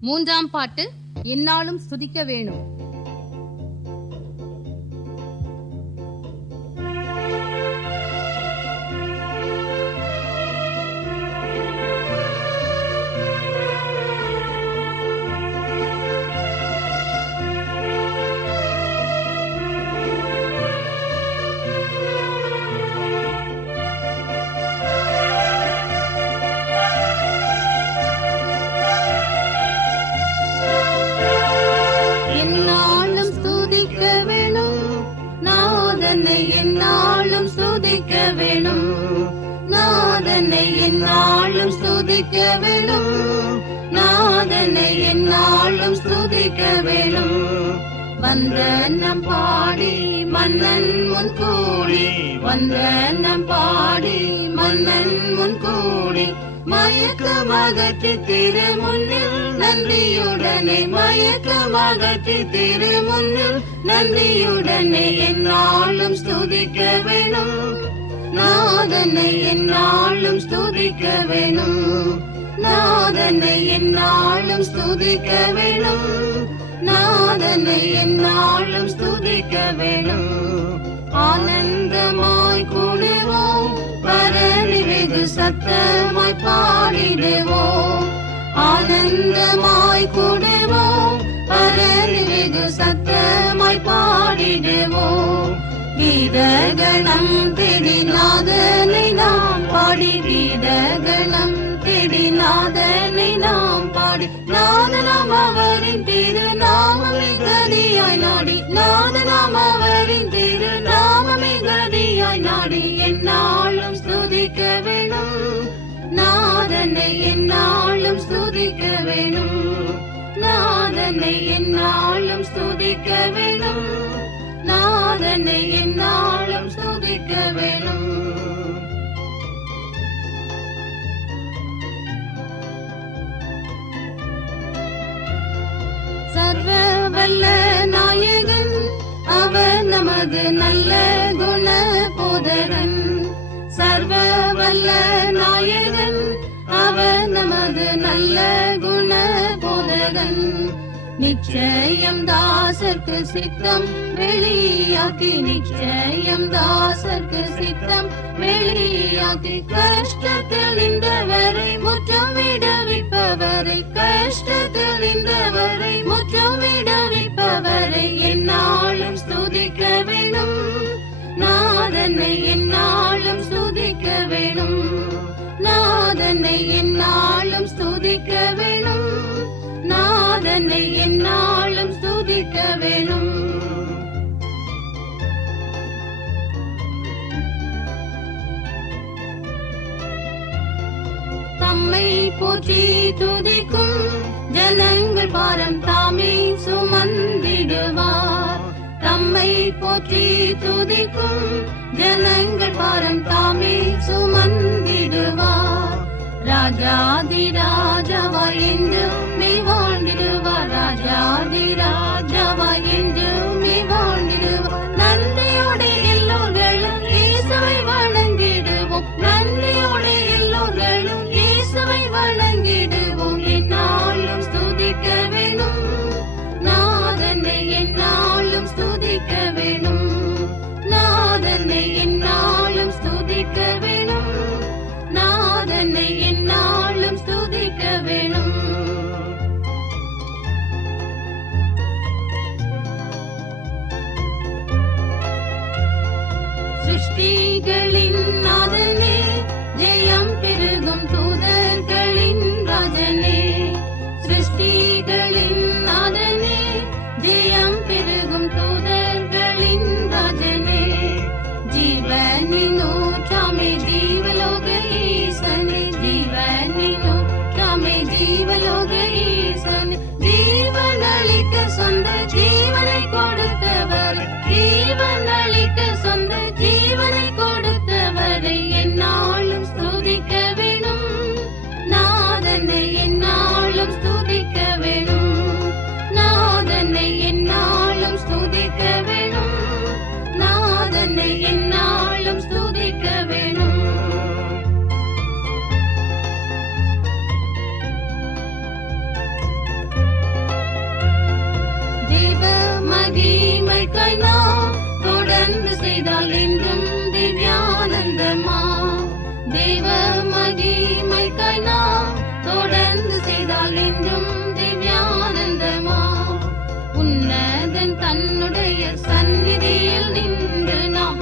மூன்றாம் பாட்டு எந்நாளும் ஸ்துதிக்க வேணும். எந்நாளும் ஸ்துதிக்க வேணும், நாதனை எந்நாளும் ஸ்துதிக்க வேணும், நாதனை எந்நாளும் ஸ்துதிக்க வேணும். வந்தனம் பாடி மன்னன் முன் கூடி, வந்தனம் பாடி மன்னன் முன் கூடி, மயக்கமகற்றி திரு முன்னில் நன்றியுடனே, மயக்கமகற்றி திரு முன்னில் நன்றியுடனே எந்நாளும் ஸ்துதிக்க வேணும், நாதனை எந்நாளும் ஸ்துதிக்க வேணும், நாதனை எந்நாளும் ஸ்துதிக்க வேணும், நாதனை எந்நாளும் ஸ்துதிக்க வேணும். ஆனந்தமாய் கூடுவோம், பரவி வெகு சத்தமாய் பாடிடுவோம், ஆனந்தமாய் கூடுவோம், பரவி வெகு சத்தமாய் பாடிடுவோம். கீதகணம் தேடி நாதனை நாம் பாடி, கீதகணம் தேடி நாதனை நாம் பாடி, நாதனாம் அவரின் திருநாமமே கதியாய் நாடி, நாதனாம் அவரின் திருநாமமே கதியாய் நாடி எந்நாளும் ஸ்துதிக்க வேணும், நாதனை எந்நாளும் ஸ்துதிக்க வேணும், நாதனை எந்நாளும் ஸ்துதிக்க வேணும், நாதனை எந்நாளும் ஸ்துதிக்க வேணும். சர்வ வல்ல நாயகன் அவர் நமது நல்ல குண போதகன், சர்வ வல்ல நாயகன் அவர் நமது நல்ல குண போதகன். நிச்சயம் தாசர்க்கு சித்தம் வெளியாக்கி, நிச்சயம் தாசர்க்கு சித்தம் வெளியாக்கி, கஷ்டத்தில் நின்றவரை முற்றம் விடுவிப்பவரை, கஷ்டத்தில் நின்றவரை முற்றம் விடுவிப்பவரை எந்நாளும் ஸ்துதிக்க வேணும், நாதனை எந்நாளும் ஸ்துதிக்க வேணும், நாதனை எந்நாளும் ஸ்துதிக்க வேணும், நாதனை எந்நாளும் ஸ்துதிக்க வேணும். தம்மை போற்றி துதிக்கும் ஜனங்கள் பாரம் தாமே சுமந்திடுவார், தம்மை போற்றி துதிக்கும் ஜனங்கள் பாரம் தாமே சுமந்திடுவார். ராஜாதி ராஜாவாய் என்றுமே வாழ்ந்திடுவார், ராஜாதி ராஜாவாய் என்றுமே வாழ்ந்திடுவார். நன்றியோடு எல்லோர்களும் இயேசுவை வணங்கிடுவோம், நன்றியோடு எல்லோர்களும் இயேசுவை வணங்கிடுவோம். எந்நாளும் ஸ்துதிக்க வேணும், நாதனை எந்நாளும் ஸ்துதிக்க வேணும், நாதனை எந்நாளும் ஸ்துதிக்க வேணும், நாதனை எந்நாளும் ஸ்துதிக்க வேணும். மகிமைக்காய் நாம் தொடர்ந்து செய்தால் என்றும் திவ்யானந்தமா. தேவ மகிமைக்காய் நாம் தொடர்ந்து செய்தால் என்றும் திவ்யானந்தமா. உன்னதன் தன்னுடைய சந்நிதியில் நின்று நாம்